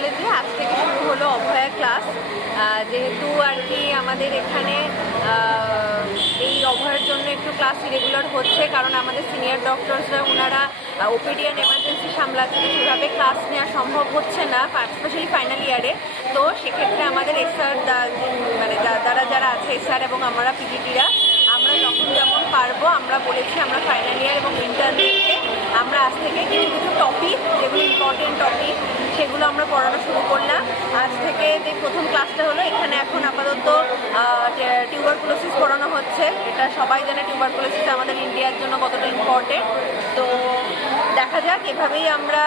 কলেজে আজ থেকে শুরু হলো অভয়া ক্লাস। যেহেতু আর কি আমাদের এখানে এই অভয়ের জন্য একটু ক্লাস ইরেগুলার হচ্ছে, কারণ আমাদের সিনিয়র ডক্টরসরা ওনারা ওপিডি অ্যান্ড এমার্জেন্সি সামলাচ্ছে, সেভাবে ক্লাস নেওয়া সম্ভব হচ্ছে না স্পেশালি ফাইনাল ইয়ারে তো সেক্ষেত্রে আমাদের এসআর মানে যারা যারা আছে এসআর এবং আমরা পিজিটিরা আমরা যখন যেমন পারব, আমরা বলেছি, আমরা পড়ানো শুরু করলাম। আজ থেকে যে প্রথম ক্লাসটা হলো, এখানে এখন আপাতত টিউবার টিউবারকুলোসিস পড়ানো হচ্ছে। এটা সবাই জানে টিউবার টিউবারকুলোসিস আমাদের ইন্ডিয়ার জন্য কতটা ইম্পর্টেন্ট তো দেখা যাক, এভাবেই আমরা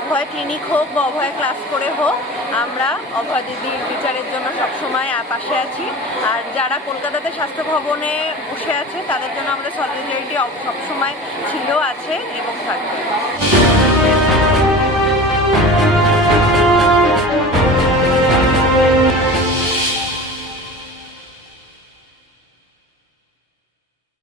অভয় ক্লিনিক হোক বা অভয় ক্লাস করে হোক, আমরা অভয় দিদির বিচারের জন্য সবসময় পাশে আছি। আর যারা কলকাতাতে স্বাস্থ্য ভবনে বসে আছে, তাদের জন্য আমাদের সলিডারিটি সবসময় ছিল, আছে এবং থাকবে।